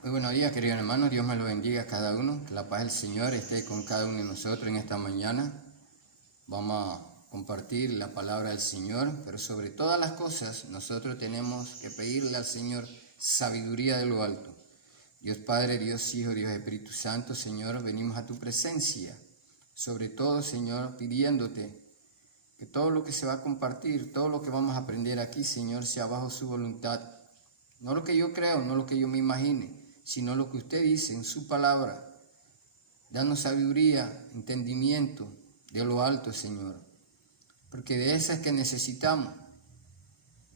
Muy buenos días, queridos hermanos. Dios me lo bendiga a cada uno. Que la paz del Señor esté con cada uno de nosotros en esta mañana. Vamos a compartir la palabra del Señor, pero sobre todas las cosas nosotros tenemos que pedirle al Señor sabiduría de lo alto. Dios Padre, Dios Hijo, Dios Espíritu Santo, Señor, venimos a tu presencia. Sobre todo, Señor, pidiéndote que todo lo que se va a compartir, todo lo que vamos a aprender aquí, Señor, sea bajo su voluntad. No lo que yo creo, no lo que yo me imagine, sino lo que usted dice en su palabra. Danos sabiduría, entendimiento de lo alto, Señor, porque de esas que necesitamos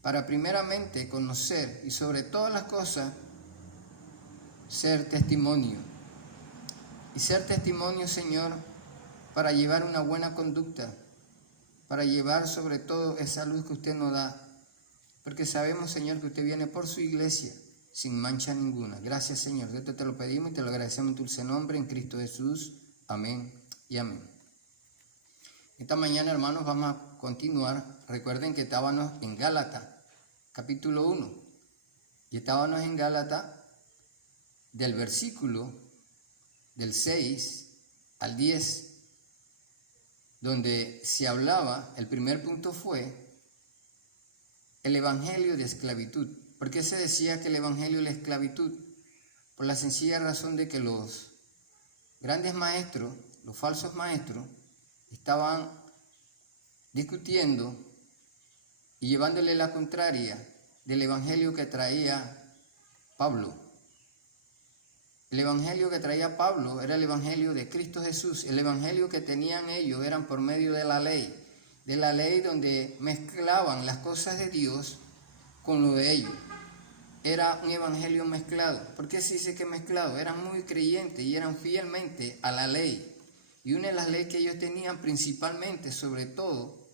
para primeramente conocer y sobre todas las cosas ser testimonio. Y ser testimonio, Señor, para llevar una buena conducta, para llevar sobre todo esa luz que usted nos da, porque sabemos, Señor, que usted viene por su iglesia sin mancha ninguna. Gracias, Señor. Esto te lo pedimos y te lo agradecemos en tu dulce nombre, en Cristo Jesús. Amén y amén. Esta mañana, hermanos, vamos a continuar. Recuerden que estábamos en Gálatas, capítulo 1. Y estábamos en Gálatas del versículo del 6 al 10, donde se hablaba, el primer punto fue el evangelio de esclavitud. ¿Por qué se decía que el evangelio de la esclavitud? Por la sencilla razón de que los grandes maestros, los falsos maestros, estaban discutiendo y llevándole la contraria del evangelio que traía Pablo. El evangelio que traía Pablo era el evangelio de Cristo Jesús. El evangelio que tenían ellos eran por medio de la ley donde mezclaban las cosas de Dios con lo de ellos. Era un evangelio mezclado. ¿Por qué se dice que mezclado? Eran muy creyentes y eran fielmente a la ley. Y una de las leyes que ellos tenían principalmente, sobre todo,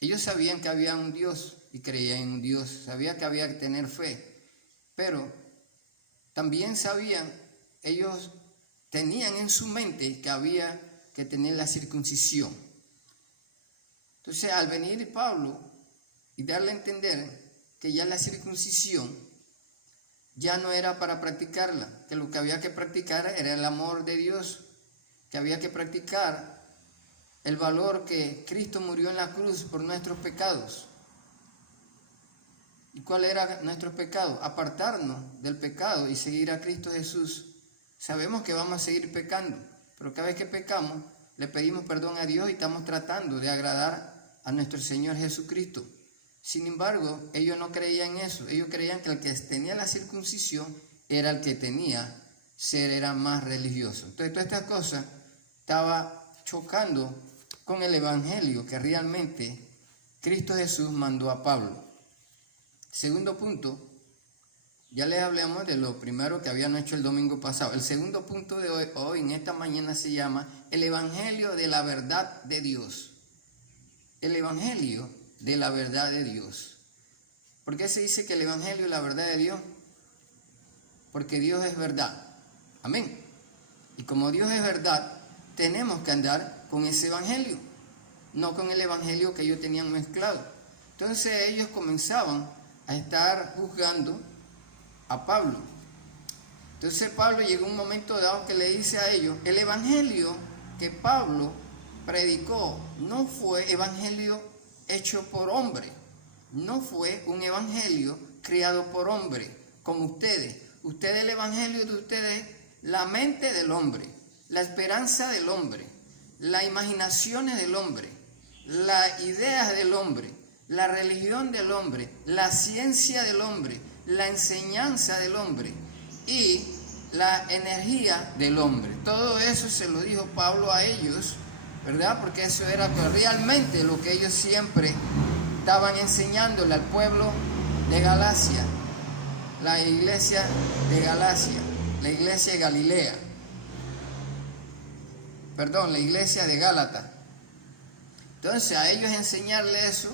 ellos sabían que había un Dios y creían en un Dios, sabían que había que tener fe, pero también sabían, ellos tenían en su mente que había que tener la circuncisión. Entonces, al venir Pablo y darle a entender que ya la circuncisión ya no era para practicarla, que lo que había que practicar era el amor de Dios, que había que practicar el valor que Cristo murió en la cruz por nuestros pecados. ¿Y cuál era nuestro pecado? Apartarnos del pecado y seguir a Cristo Jesús. Sabemos que vamos a seguir pecando, pero cada vez que pecamos le pedimos perdón a Dios y estamos tratando de agradar a nuestro Señor Jesucristo. Sin embargo, ellos no creían eso. Ellos creían que el que tenía la circuncisión era el que era más religioso. Entonces, todas estas cosas estaba chocando con el evangelio que realmente Cristo Jesús mandó a Pablo. Segundo punto, ya les hablamos de lo primero que habían hecho el domingo pasado. El segundo punto de hoy en esta mañana se llama el evangelio de la verdad de Dios. El evangelio de la verdad de Dios. ¿Por qué se dice que el evangelio es la verdad de Dios? Porque Dios es verdad. Amén. Y como Dios es verdad, tenemos que andar con ese evangelio, no con el evangelio que ellos tenían mezclado. Entonces ellos comenzaban a estar juzgando a Pablo. Entonces Pablo llegó un momento dado que le dice a ellos, el evangelio que Pablo predicó no fue evangelio hecho por hombre, no fue un evangelio creado por hombre, como ustedes. Ustedes, el evangelio de ustedes, la mente del hombre, la esperanza del hombre, las imaginaciones del hombre, las ideas del hombre, la religión del hombre, la ciencia del hombre, la enseñanza del hombre y la energía del hombre. Todo eso se lo dijo Pablo a ellos, ¿verdad? Porque eso era realmente lo que ellos siempre estaban enseñándole al pueblo de Galacia, la iglesia de Galacia, la iglesia de Galilea, la iglesia de Gálatas. Entonces a ellos enseñarle eso,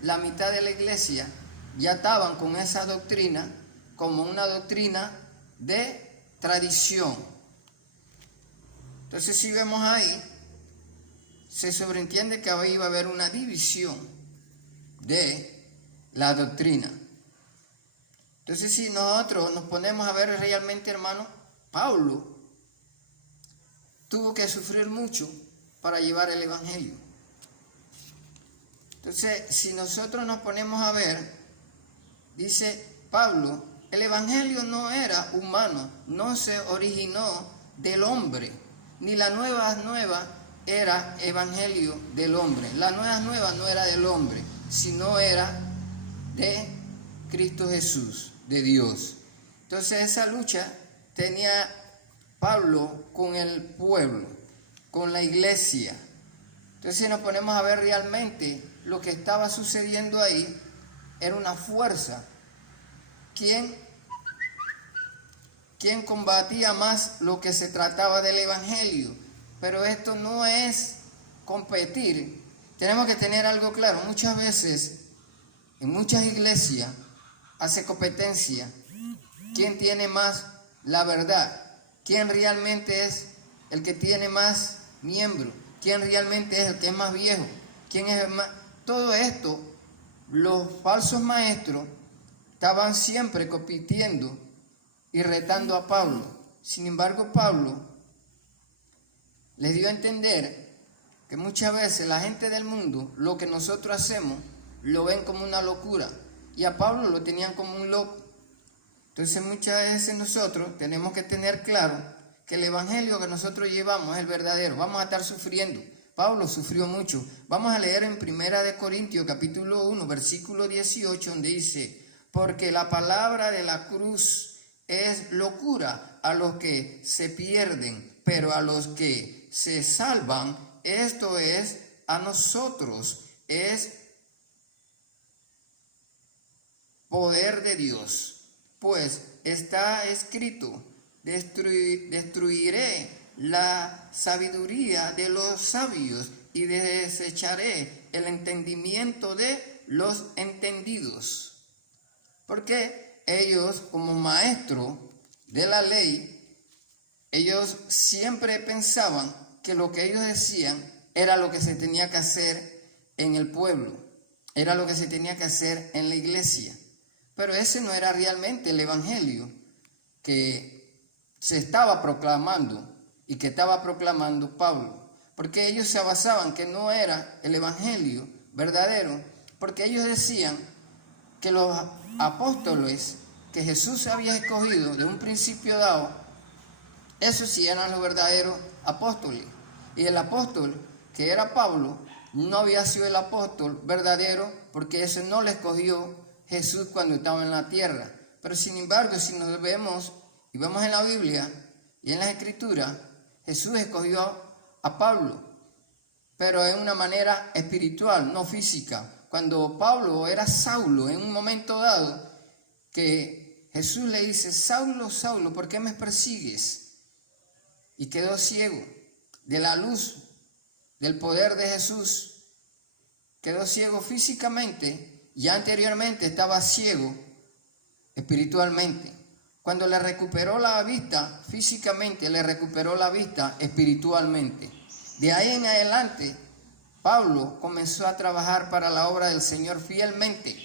la mitad de la iglesia ya estaban con esa doctrina como una doctrina de tradición. Entonces si vemos ahí, se sobreentiende que iba a haber una división de la doctrina. Entonces, si nosotros nos ponemos a ver realmente, hermano, Pablo tuvo que sufrir mucho para llevar el evangelio. Entonces, si nosotros nos ponemos a ver, dice Pablo, el evangelio no era humano, no se originó del hombre, ni la nueva era evangelio del hombre. La nueva no era del hombre, sino era de Cristo Jesús, de Dios. Entonces esa lucha tenía Pablo con el pueblo, con la iglesia. Entonces si nos ponemos a ver realmente lo que estaba sucediendo ahí, era una fuerza. ¿Quién combatía más lo que se trataba del evangelio? Pero esto no es competir. Tenemos que tener algo claro. Muchas veces, en muchas iglesias, hace competencia. ¿Quién tiene más la verdad? ¿Quién realmente es el que tiene más miembros? ¿Quién realmente es el que es más viejo? ¿Quién es el más? Todo esto, los falsos maestros estaban siempre compitiendo y retando a Pablo. Sin embargo, Pablo les dio a entender que muchas veces la gente del mundo, lo que nosotros hacemos, lo ven como una locura. Y a Pablo lo tenían como un loco. Entonces muchas veces nosotros tenemos que tener claro que el evangelio que nosotros llevamos es el verdadero. Vamos a estar sufriendo. Pablo sufrió mucho. Vamos a leer en 1 Corintios capítulo 1, versículo 18, donde dice: porque la palabra de la cruz es locura a los que se pierden, pero a los que se salvan, esto es, a nosotros, es poder de Dios. Pues está escrito: destruiré la sabiduría de los sabios y desecharé el entendimiento de los entendidos. Porque ellos, como maestros de la ley, ellos siempre pensaban que lo que ellos decían era lo que se tenía que hacer en el pueblo, era lo que se tenía que hacer en la iglesia. Pero ese no era realmente el evangelio que se estaba proclamando y que estaba proclamando Pablo. Porque ellos se basaban que no era el evangelio verdadero, porque ellos decían que los apóstoles que Jesús había escogido de un principio dado, esos sí eran los verdaderos apóstoles. Y el apóstol que era Pablo no había sido el apóstol verdadero, porque ese no le escogió Jesús cuando estaba en la tierra. Pero sin embargo, si nos vemos y vemos en la Biblia y en las Escrituras, Jesús escogió a Pablo, pero en una manera espiritual, no física. Cuando Pablo era Saulo, en un momento dado, que Jesús le dice: Saulo, Saulo, ¿por qué me persigues? Y quedó ciego de la luz, del poder de Jesús. Quedó ciego físicamente, y anteriormente estaba ciego espiritualmente. Cuando le recuperó la vista físicamente, le recuperó la vista espiritualmente. De ahí en adelante, Pablo comenzó a trabajar para la obra del Señor fielmente,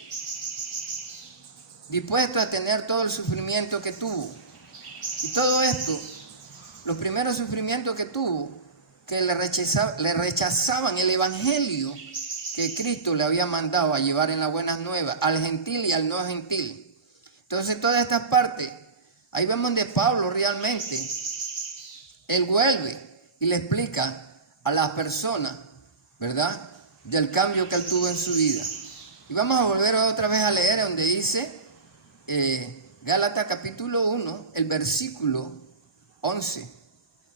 dispuesto a tener todo el sufrimiento que tuvo. Y todo esto, los primeros sufrimientos que tuvo, que le rechazaban el evangelio que Cristo le había mandado a llevar en las buenas nuevas, al gentil y al no gentil. Entonces todas estas partes, ahí vemos de Pablo realmente, él vuelve y le explica a las personas, ¿verdad?, del cambio que él tuvo en su vida. Y vamos a volver otra vez a leer donde dice, Gálatas capítulo 1, el versículo 11.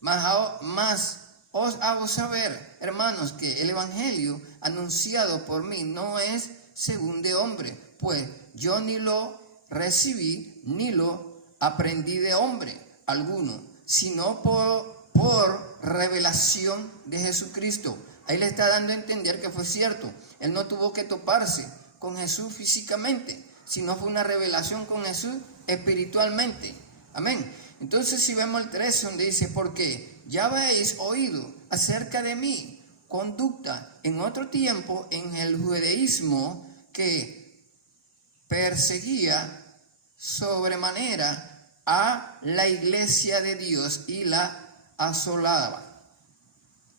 Mas os hago saber, hermanos, que el evangelio anunciado por mí no es según de hombre, pues yo ni lo recibí ni lo aprendí de hombre alguno, sino por revelación de Jesucristo. Ahí le está dando a entender que fue cierto. Él no tuvo que toparse con Jesús físicamente, sino fue una revelación con Jesús espiritualmente. Amén. Entonces si vemos el 13 donde dice: porque ya habéis oído acerca de mi conducta en otro tiempo en el judaísmo, que perseguía sobremanera a la iglesia de Dios y la asolaba.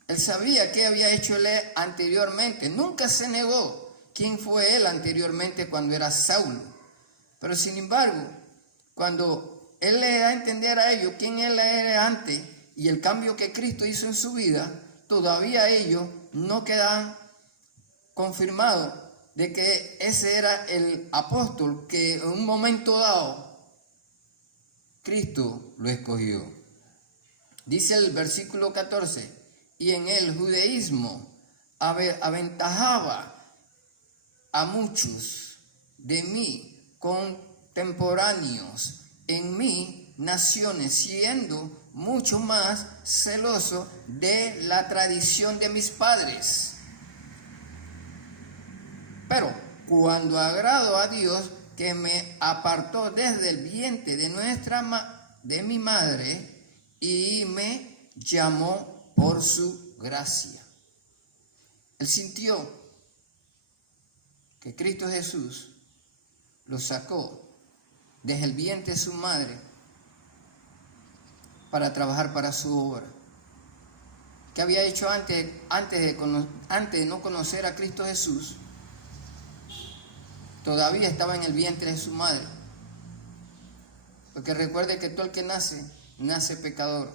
Él sabía qué había hecho él anteriormente. Nunca se negó quién fue él anteriormente cuando era Saulo. Pero sin embargo, cuando él le da a entender a ellos quién él era antes y el cambio que Cristo hizo en su vida, todavía ellos no quedan confirmados de que ese era el apóstol que en un momento dado Cristo lo escogió. Dice el versículo 14, y en el judaísmo aventajaba a muchos de mí contemporáneos en mí naciones, siendo mucho más celoso de la tradición de mis padres. Pero cuando agrado a Dios, que me apartó desde el vientre de mi madre y me llamó por su gracia. Él sintió que Cristo Jesús lo sacó desde el vientre de su madre para trabajar para su obra. ¿Qué había hecho antes de no conocer a Cristo Jesús? Todavía estaba en el vientre de su madre. Porque recuerde que todo el que nace pecador.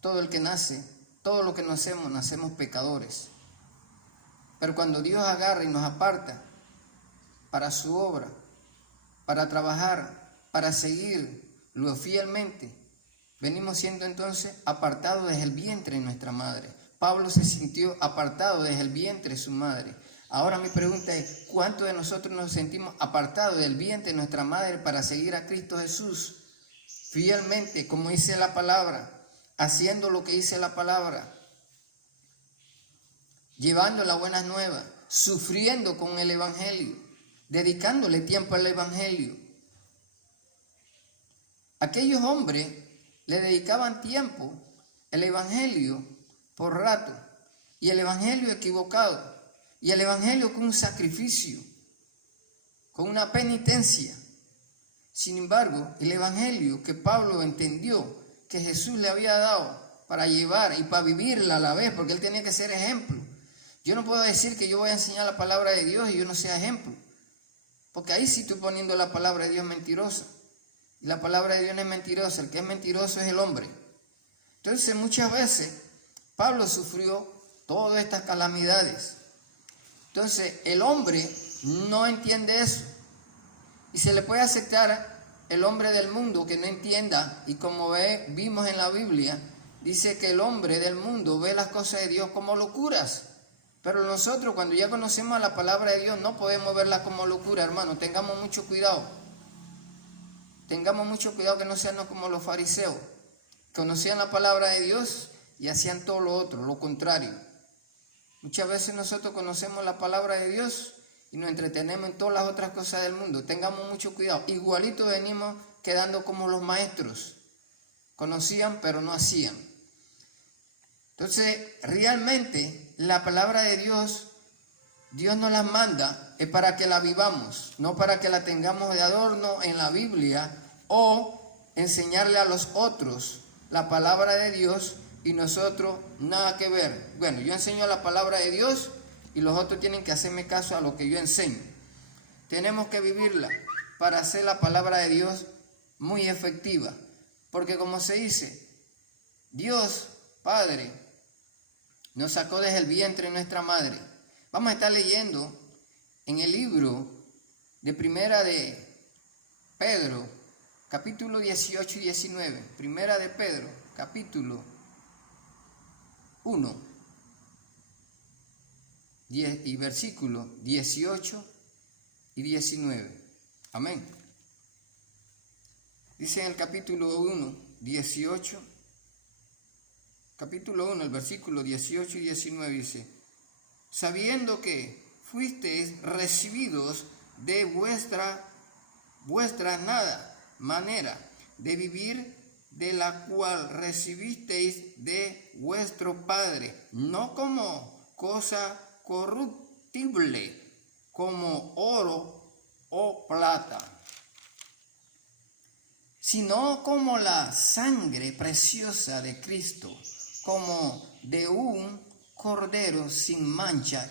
Todo el que nace, todo lo que nacemos pecadores. Pero cuando Dios agarra y nos aparta para su obra, para trabajar, para seguirlo fielmente, venimos siendo entonces apartados desde el vientre de nuestra madre. Pablo se sintió apartado desde el vientre de su madre. Ahora mi pregunta es, ¿cuántos de nosotros nos sentimos apartados del vientre de nuestra madre para seguir a Cristo Jesús fielmente, como dice la palabra? Haciendo lo que dice la palabra, llevando las buenas nuevas, sufriendo con el evangelio, dedicándole tiempo al evangelio. Aquellos hombres le dedicaban tiempo al evangelio por rato, y el evangelio equivocado, y el evangelio con un sacrificio, con una penitencia. Sin embargo, el evangelio que Pablo entendió que Jesús le había dado para llevar y para vivirla a la vez, porque él tenía que ser ejemplo. Yo no puedo decir que yo voy a enseñar la palabra de Dios y yo no sea ejemplo, porque ahí sí estoy poniendo la palabra de Dios mentirosa, y la palabra de Dios no es mentirosa, el que es mentiroso es el hombre. Entonces muchas veces Pablo sufrió todas estas calamidades. Entonces el hombre no entiende eso, y se le puede aceptar el hombre del mundo que no entienda, y como vimos en la Biblia, dice que el hombre del mundo ve las cosas de Dios como locuras. Pero nosotros, cuando ya conocemos la palabra de Dios, no podemos verla como locura, hermano. Tengamos mucho cuidado. Tengamos mucho cuidado que no sean como los fariseos. Conocían la palabra de Dios y hacían todo lo otro, lo contrario. Muchas veces nosotros conocemos la palabra de Dios y nos entretenemos en todas las otras cosas del mundo. Tengamos mucho cuidado. Igualito venimos quedando como los maestros. Conocían, pero no hacían. Entonces, realmente, la palabra de Dios, Dios nos la manda, es para que la vivamos, no para que la tengamos de adorno en la Biblia o enseñarle a los otros la palabra de Dios y nosotros nada que ver. Bueno, yo enseño la palabra de Dios y los otros tienen que hacerme caso a lo que yo enseño. Tenemos que vivirla para hacer la palabra de Dios muy efectiva. Porque como se dice, Dios Padre nos sacó desde el vientre de nuestra madre. Vamos a estar leyendo en el libro de Primera de Pedro, capítulo 18 y 19. Primera de Pedro, capítulo 1 y versículo 18 y 19. Amén. Dice en el capítulo 1, 18, capítulo 1, el versículo 18 y 19 dice: sabiendo que fuisteis recibidos de vuestra manera de vivir, de la cual recibisteis de vuestro Padre, no como cosa corruptible, como oro o plata, sino como la sangre preciosa de Cristo, como de un cordero sin mancha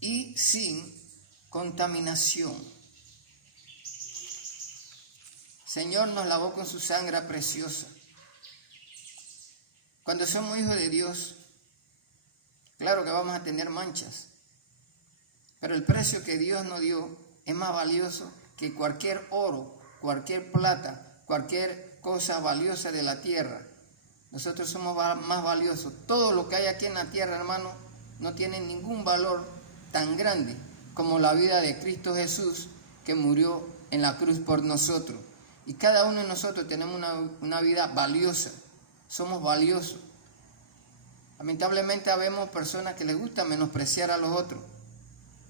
y sin contaminación. Señor nos lavó con su sangre preciosa. Cuando somos hijos de Dios, claro que vamos a tener manchas, pero el precio que Dios nos dio es más valioso que cualquier oro, cualquier plata, cualquier cosa valiosa de la tierra. Nosotros somos más valiosos. Todo lo que hay aquí en la tierra, hermano, no tiene ningún valor tan grande como la vida de Cristo Jesús, que murió en la cruz por nosotros. Y cada uno de nosotros tenemos una vida valiosa. Somos valiosos. Lamentablemente habemos personas que les gusta menospreciar a los otros,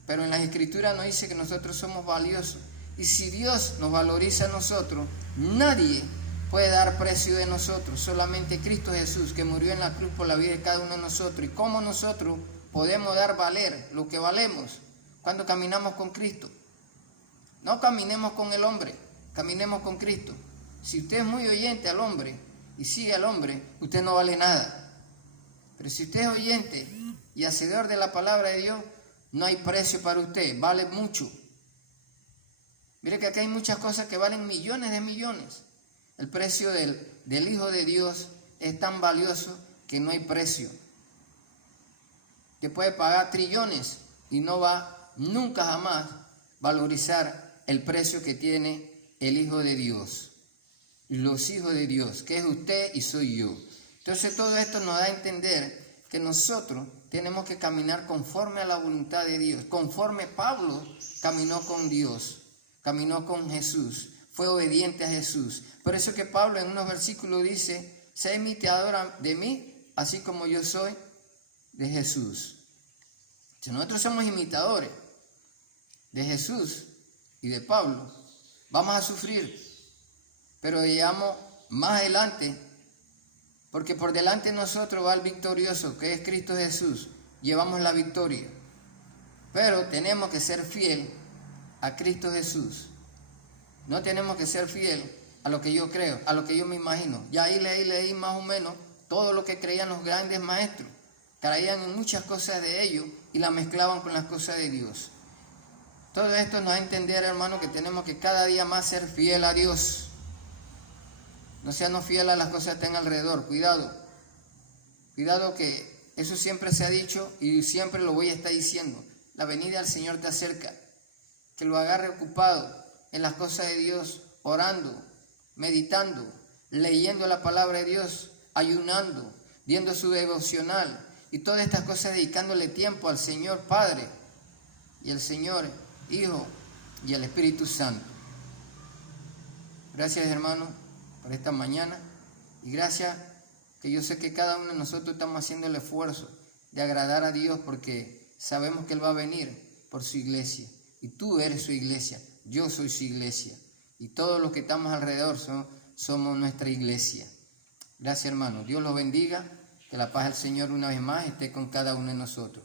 pero en las Escrituras nos dice que nosotros somos valiosos. Y si Dios nos valoriza a nosotros, nadie puede dar precio de nosotros, solamente Cristo Jesús, que murió en la cruz por la vida de cada uno de nosotros. ¿Y cómo nosotros podemos dar valer lo que valemos? Cuando caminamos con Cristo. No caminemos con el hombre, caminemos con Cristo. Si usted es muy oyente al hombre y sigue al hombre, usted no vale nada. Pero si usted es oyente y hacedor de la palabra de Dios, no hay precio para usted, vale mucho. Mire que acá hay muchas cosas que valen millones de millones. El precio del Hijo de Dios es tan valioso que no hay precio. Usted puede pagar trillones y no va nunca jamás valorizar el precio que tiene el Hijo de Dios. Los hijos de Dios, que es usted y soy yo. Entonces todo esto nos da a entender que nosotros tenemos que caminar conforme a la voluntad de Dios, conforme Pablo caminó con Dios, caminó con Jesús, fue obediente a Jesús. Por eso que Pablo en unos versículos dice: sé imitador de mí, así como yo soy de Jesús. Si nosotros somos imitadores de Jesús y de Pablo, vamos a sufrir, pero llegamos más adelante, porque por delante de nosotros va el victorioso, que es Cristo Jesús. Llevamos la victoria, pero tenemos que ser fiel a Cristo Jesús. No tenemos que ser fiel a lo que yo creo, a lo que yo me imagino. Ya ahí leí más o menos todo lo que creían los grandes maestros. Traían muchas cosas de ellos y las mezclaban con las cosas de Dios. Todo esto nos da a entender, hermano, que tenemos que cada día más ser fiel a Dios. No seamos fieles a las cosas que están alrededor. Cuidado. Cuidado, que eso siempre se ha dicho y siempre lo voy a estar diciendo. La venida del Señor te acerca. Que lo agarre ocupado en las cosas de Dios, orando, meditando, leyendo la palabra de Dios, ayunando, viendo su devocional y todas estas cosas, dedicándole tiempo al Señor Padre y al Señor Hijo y al Espíritu Santo. Gracias, hermano, por esta mañana, y gracias que yo sé que cada uno de nosotros estamos haciendo el esfuerzo de agradar a Dios, porque sabemos que Él va a venir por su iglesia, y tú eres su iglesia, yo soy su iglesia, y todos los que estamos alrededor somos nuestra iglesia. Gracias, hermano. Dios los bendiga, que la paz del Señor una vez más esté con cada uno de nosotros.